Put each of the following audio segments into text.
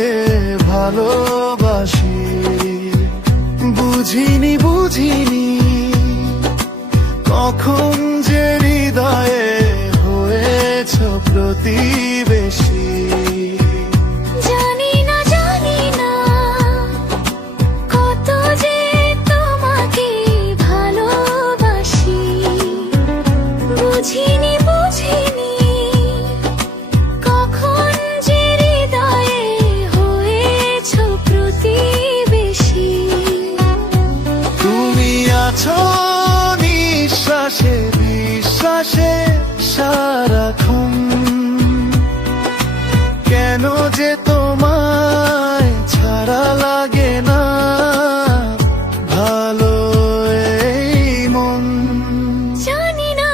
তোমাকে ভালোবাসি। বুঝিনি কখন যে হৃদয়ে হয়েছ প্রতিবেশী। জানি না কত যে তোমাকে ভালোবাসি। বুঝিনি কখন যে হৃদয়ে হয়েছ প্রতিবেশী। তুমি আছো নিঃশ্বাসে বিশ্বাসে সারাক্ষণ, কেন যে তোমায় ছাড়া লাগে না ভালো এই মন। জানি না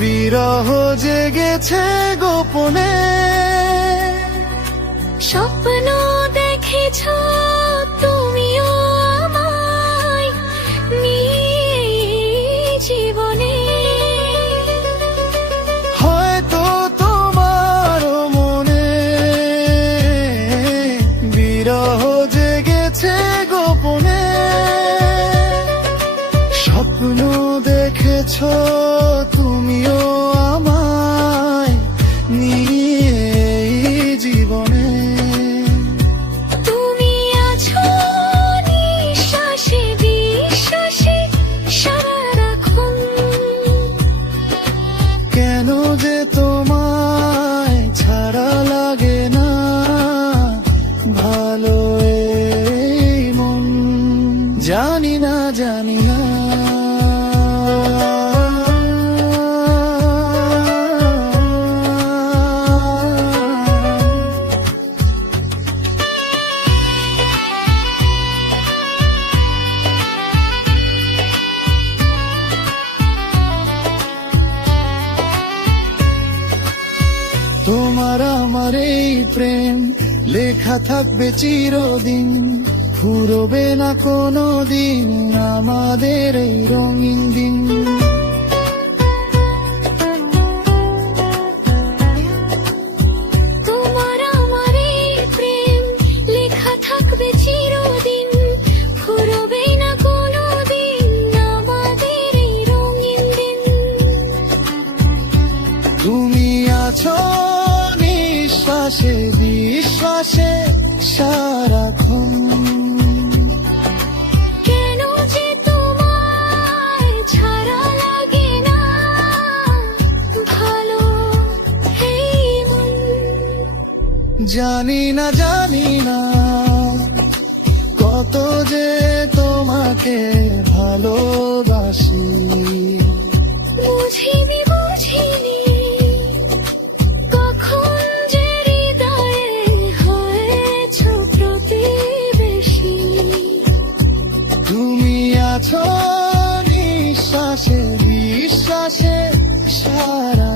বিরহ জেগেছে গোপনে, স্বপ্ন দেখেছ তুমিও আমায় নিয়ে জীবনে। হয়তো তোমার মনে বিরহ জেগেছে গোপনে, স্বপ্ন দেখেছ তুমিও আমায় নিয়ে জীবনে। তুমি আছো নিঃশ্বাসে বিশ্বাসে সারাক্ষণ, কেন যে তোমায় ছাড়া লাগে না ভালো এই মন। জানি না তোমার আমার এই প্রেম লেখা থাকবে চিরদিন, ফুরবে না কোনো দিন আমাদের এই রঙিন দিন। তোমার আমার এই প্রেম লেখা থাকবে চিরদিন, ফুরবে না কোনো দিন আমাদের এই রঙিন দিন। তুমি আছো নিঃশ্বাসে বিশ্বাসে সারাক্ষণ, কেন যে তোমায় ছাড়া লাগে না ভালো এই মন। জানি না কত যে তোমাকে ভালোবাসি। বুঝিনি কখন যে হৃদয়ে হয়েছ প্রতিবেশী। তুমি আছো নিঃশ্বাসে বিশ্বাসে সারা